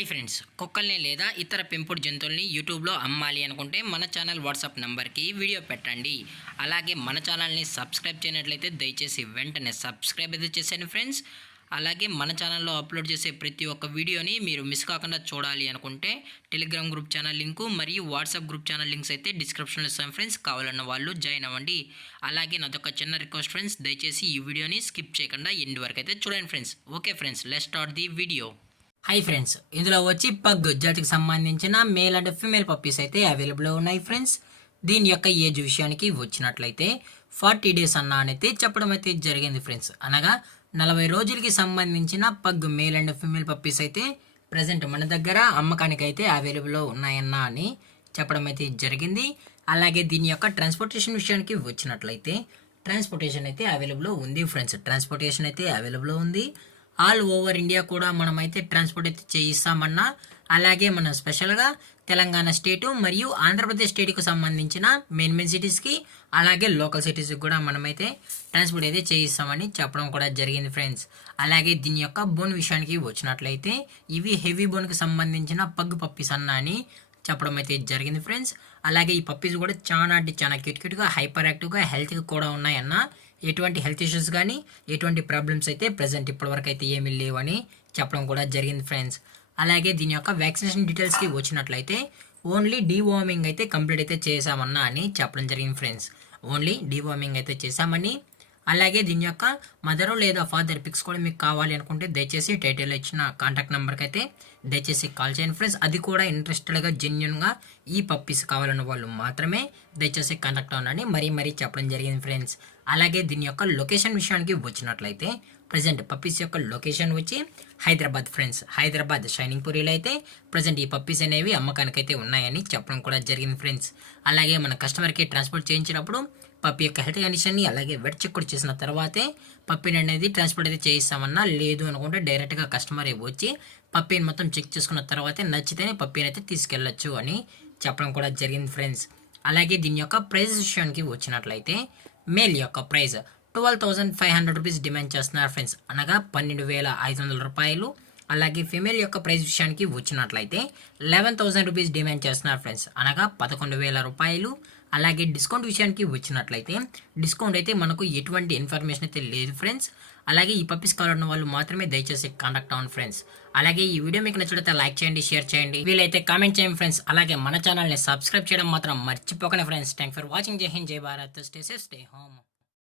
Hi friends, కుక్కల్ని లేదా ఇతర పెంపుడు జంతువుల్ని యూట్యూబ్లో అమ్మాలి అనుకుంటే మన ఛానల్ వాట్సాప్ నెంబర్కి వీడియో పెట్టండి. అలాగే మన ఛానల్ని సబ్స్క్రైబ్ చేయనట్లయితే దయచేసి వెంటనే సబ్స్క్రైబ్ అయితే చేసేయండి ఫ్రెండ్స్. అలాగే మన ఛానల్లో అప్లోడ్ చేసే ప్రతి ఒక్క వీడియోని మీరు మిస్ కాకుండా చూడాలి అనుకుంటే టెలిగ్రామ్ గ్రూప్ ఛానల్ లింకు మరియు వాట్సాప్ గ్రూప్ ఛానల్ లింక్స్ అయితే డిస్క్రిప్షన్లో ఇస్తాను ఫ్రెండ్స్. కావాలన్న వాళ్ళు జాయిన్ అవ్వండి. అలాగే నాదొక చిన్న రిక్వెస్ట్ ఫ్రెండ్స్, దయచేసి ఈ వీడియోని స్కిప్ చేయకుండా ఎండ్ వరకు అయితే చూడండి friends. Okay friends, let's start the video. Hi friends, ఇందులో వచ్చి పగ్ జాతికి సంబంధించిన మేల్ అండ్ ఫీమేల్ పప్పీస్ అయితే అవైలబుల్లో ఉన్నాయి ఫ్రెండ్స్. దీని యొక్క ఏజ్ విషయానికి వచ్చినట్లయితే 40 డేస్ అయితే చెప్పడం అయితే జరిగింది ఫ్రెండ్స్. అనగా 40 రోజులకి సంబంధించిన pug male and female puppies అయితే ప్రజెంట్ మన దగ్గర అమ్మకానికి అయితే అవైలబుల్లో ఉన్నాయన్నా అని చెప్పడం అయితే జరిగింది. అలాగే దీని యొక్క ట్రాన్స్పోర్టేషన్ విషయానికి వచ్చినట్లయితే ట్రాన్స్పోర్టేషన్ అయితే అవైలబుల్లో ఉంది ఫ్రెండ్స్. ట్రాన్స్పోర్టేషన్ అయితే అవైలబుల్లో ఉంది. ఆల్ ఓవర్ ఇండియా కూడా మనమైతే ట్రాన్స్పోర్ట్ అయితే చేయిస్తామన్నా. అలాగే మనం స్పెషల్గా తెలంగాణ స్టేటు మరియు ఆంధ్రప్రదేశ్ స్టేట్కి సంబంధించిన మెయిన్ సిటీస్కి అలాగే లోకల్ సిటీస్కి కూడా మనమైతే ట్రాన్స్పోర్ట్ అయితే చేయిస్తామని చెప్పడం కూడా జరిగింది ఫ్రెండ్స్. అలాగే దీని యొక్క బోన్ విషయానికి వచ్చినట్లయితే ఇవి హెవీ బోన్కి సంబంధించిన పగ్ పప్పీస్ అన్న అని చెప్పడం అయితే జరిగింది ఫ్రెండ్స్. అలాగే ఈ పప్పీస్ కూడా చాలా అంటే చాలా క్యూట్గా హైపర్ యాక్టివ్గా హెల్త్గా కూడా ఉన్నాయన్న. ఎటువంటి హెల్త్ ఇష్యూస్ కానీ ఎటువంటి ప్రాబ్లమ్స్ అయితే ప్రజెంట్ ఇప్పటివరకు అయితే ఏమీ లేవని చెప్పడం కూడా జరిగింది ఫ్రెండ్స్. అలాగే దీని యొక్క వ్యాక్సినేషన్ డీటెయిల్స్కి వచ్చినట్లయితే ఓన్లీ డీవార్మింగ్ అయితే కంప్లీట్ అయితే చేసామన్నా అని చెప్పడం జరిగింది ఫ్రెండ్స్. ఓన్లీ డీవార్మింగ్ అయితే చేసామని. అలాగే దీని యొక్క మదర్ లేదా ఫాదర్ పిక్స్ కూడా మీకు కావాలి అనుకుంటే దయచేసి టైటిల్లో ఇచ్చిన కాంటాక్ట్ నెంబర్కి అయితే దయచేసి కాల్ చేయండి ఫ్రెండ్స్. అది కూడా ఇంట్రెస్టెడ్గా జెన్యున్గా ఈ పప్పీస్ కావాలన్న వాళ్ళు మాత్రమే దయచేసి కాంటాక్ట్ అవ్వండి మరీ చెప్పడం జరిగింది ఫ్రెండ్స్. అలాగే దీని యొక్క లొకేషన్ విషయానికి వచ్చినట్లయితే ప్రజెంట్ పప్పీస్ యొక్క లొకేషన్ వచ్చి హైదరాబాద్ ఫ్రెండ్స్. హైదరాబాద్ షైనింగ్ పూరిలో అయితే ప్రజెంట్ ఈ పప్పీస్ అనేవి అమ్మకానికైతే ఉన్నాయని చెప్పడం కూడా జరిగింది ఫ్రెండ్స్. అలాగే మన కస్టమర్కి ట్రాన్స్పోర్ట్ చేయించినప్పుడు పప్పి యొక్క హెల్త్ కండిషన్ని అలాగే వెట్ చెక్ కూడా చేసిన తర్వాతే పప్పిని అనేది ట్రాన్స్పోర్ట్ అయితే చేయిస్తామన్నా. లేదు అనుకుంటే డైరెక్ట్గా కస్టమర్ వచ్చి పప్పిని మొత్తం చెక్ చేసుకున్న తర్వాతే నచ్చితేనే పప్పిని అయితే తీసుకెళ్ళచ్చు అని చెప్పడం కూడా జరిగింది ఫ్రెండ్స్. అలాగే దీని యొక్క ప్రైస్ విషయానికి వచ్చినట్లయితే మేల్ యొక్క ప్రైస్ 12,500 రూపీస్ డిమాండ్ చేస్తున్నారు ఫ్రెండ్స్. అనగా 12,500 రూపాయలు. అలాగే ఫీమేల్ యొక్క ప్రైస్ విషయానికి వచ్చినట్లయితే 11,000 రూపీస్ డిమాండ్ చేస్తున్నారు ఫ్రెండ్స్. అనగా 11,000 రూపాయలు. అలాగే డిస్కౌంట్ విషయానికి వచ్చినట్లయితే డిస్కౌంట్ అయితే మనకు ఎటువంటి ఇన్ఫర్మేషన్ అయితే లేదు ఫ్రెండ్స్. అలాగే ఈ పప్పీస్ కావాలన్న వాళ్ళు మాత్రమే దయచేసి కాంటాక్ట్ అవ్వండి ఫ్రెండ్స్. అలాగే ఈ వీడియో మీకు నచ్చినట్లయితే లైక్ చేయండి, షేర్ చేయండి, వీలైతే కామెంట్ చేయండి ఫ్రెండ్స్. అలాగే మన ఛానల్ని సబ్స్క్రైబ్ చేయడం మాత్రం మర్చిపోకండి ఫ్రెండ్స్. Thank for watching. జై హింద్, జై Bharat, stay safe, stay home.